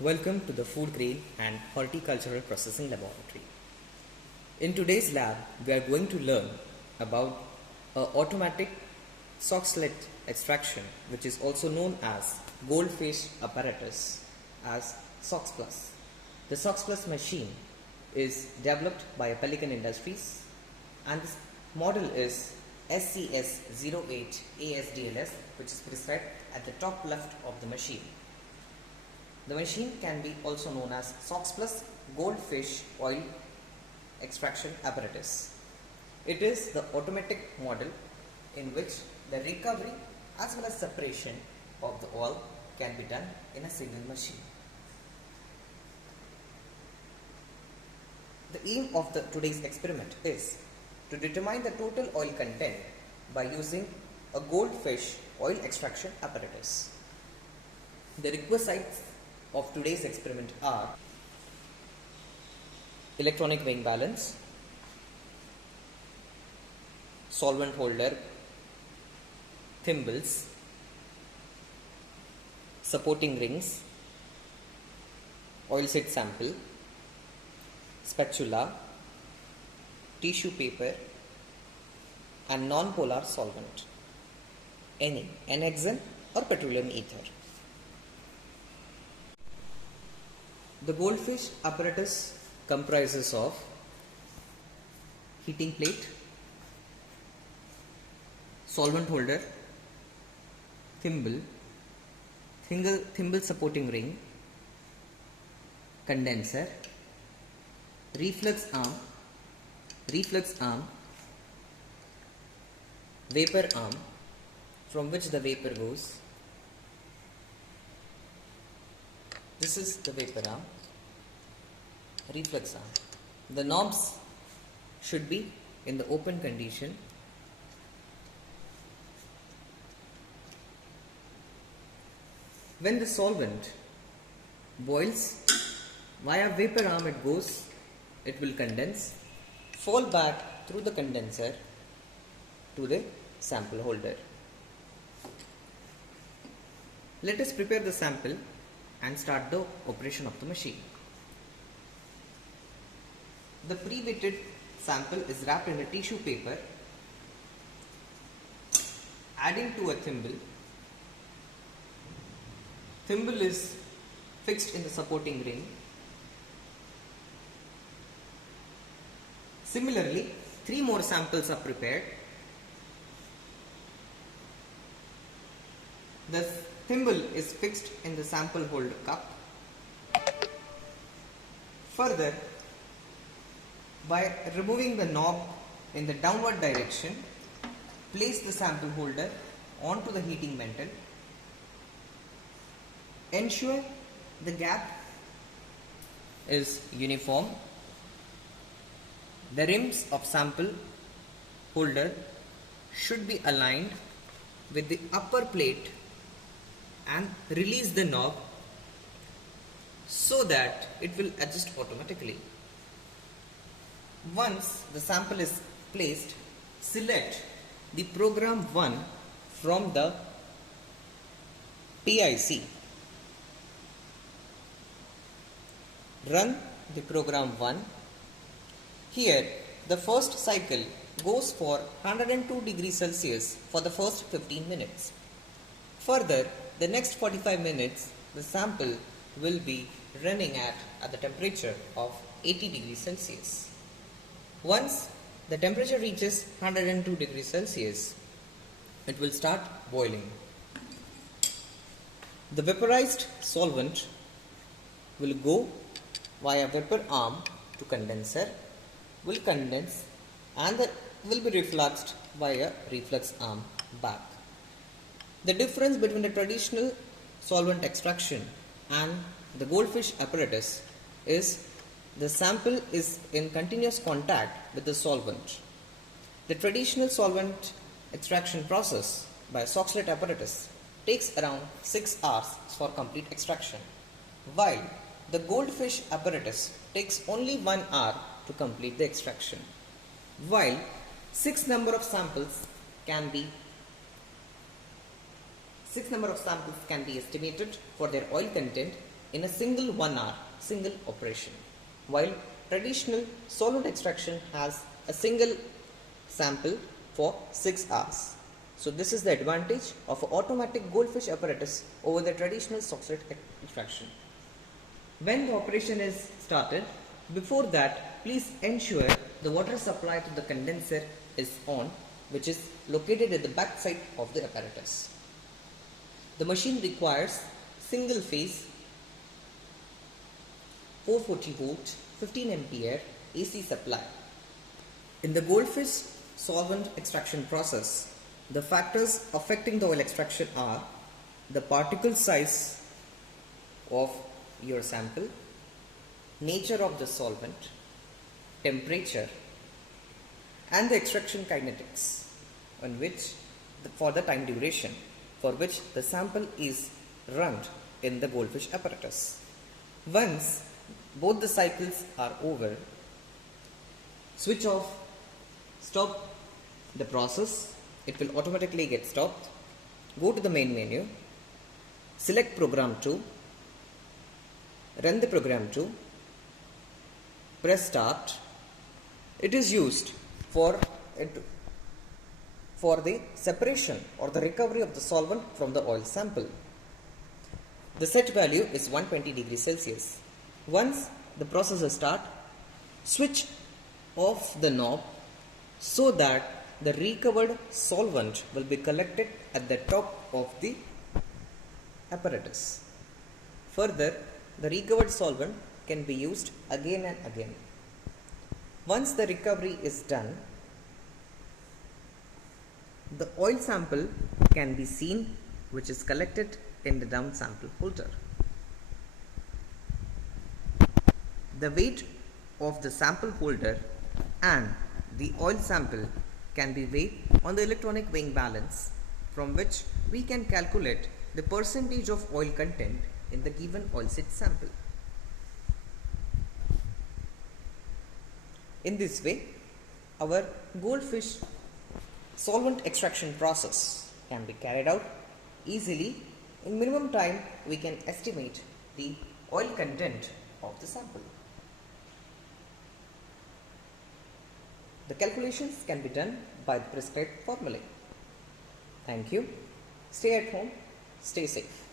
Welcome to the Food Grain and Horticultural Processing Laboratory. In today's lab, we are going to learn about automatic sock slit extraction, which is also known as goldfish apparatus as SOX Plus. The SOX Plus machine is developed by Pelican Industries, and this model is SCS08 ASDLS, which is prescribed at the top left of the machine. The machine can be also known as SOX Plus Goldfish Oil Extraction Apparatus. It is the automatic model in which the recovery as well as separation of the oil can be done in a single machine. The aim of today's experiment is to determine the total oil content by using a goldfish oil extraction apparatus. The requisites of today's experiment are electronic weighing balance, solvent holder, thimbles, supporting rings, oil seed sample, spatula, tissue paper, and non-polar solvent, any N-hexane or petroleum ether. The goldfish apparatus comprises of heating plate, solvent holder, thimble, thimble supporting ring, condenser, reflux arm, vapor arm from which the vapor goes. This is the vapor arm, reflux arm. The knobs should be in the open condition. When the solvent boils, via vapor arm it will condense, fall back through the condenser to the sample holder. Let us prepare the sample and start the operation of the machine. The pre-weighted sample is wrapped in a tissue paper, adding to a thimble. Thimble is fixed in the supporting ring. Similarly, 3 more samples are prepared. The thimble is fixed in the sample holder cup. Further, by removing the knob in the downward direction, place the sample holder onto the heating mantle. Ensure the gap is uniform. The rims of sample holder should be aligned with the upper plate and release the knob so that it will adjust automatically. Once the sample is placed, select the program 1 from the PIC. Run the program 1. Here the first cycle goes for 102 degrees Celsius for the first 15 minutes. Further, the next 45 minutes the sample will be running at the temperature of 80 degrees Celsius. Once the temperature reaches 102 degrees Celsius, it will start boiling. The vaporized solvent will go via vapor arm to condenser, will condense, and will be refluxed via reflux arm back. The difference between the traditional solvent extraction and the goldfish apparatus is the sample is in continuous contact with the solvent. The traditional solvent extraction process by SOX slit apparatus takes around 6 hours for complete extraction, while the goldfish apparatus takes only 1 hour to complete the extraction. While 6 number of samples can be estimated for their oil content, in a single 1 hour single operation, while traditional solvent extraction has a single sample for 6 hours. So this is the advantage of an automatic goldfish apparatus over the traditional Soxhlet extraction. When the operation is started, before that please ensure the water supply to the condenser is on, which is located at the back side of the apparatus. The machine requires single phase 440 volt 15 ampere AC supply. In the goldfish solvent extraction process, the factors affecting the oil extraction are the particle size of your sample, nature of the solvent, temperature, and the extraction kinetics, on which for the time duration for which the sample is run in the goldfish apparatus. Once both the cycles are over, switch off, stop the process. It will automatically get stopped. Go to the main menu, select program 2, run the program 2, press start. It is used for the separation or the recovery of the solvent from the oil sample. The set value is 120 degrees Celsius. Once the process is start, switch off the knob so that the recovered solvent will be collected at the top of the apparatus. Further, the recovered solvent can be used again and again. Once the recovery is done, the oil sample can be seen, which is collected in the down sample holder. The weight of the sample holder and the oil sample can be weighed on the electronic weighing balance, from which we can calculate the percentage of oil content in the given oilseed sample. In this way, our goldfish solvent extraction process can be carried out easily. In minimum time, we can estimate the oil content of the sample. The calculations can be done by the prescribed formulae. Thank you. Stay at home. Stay safe.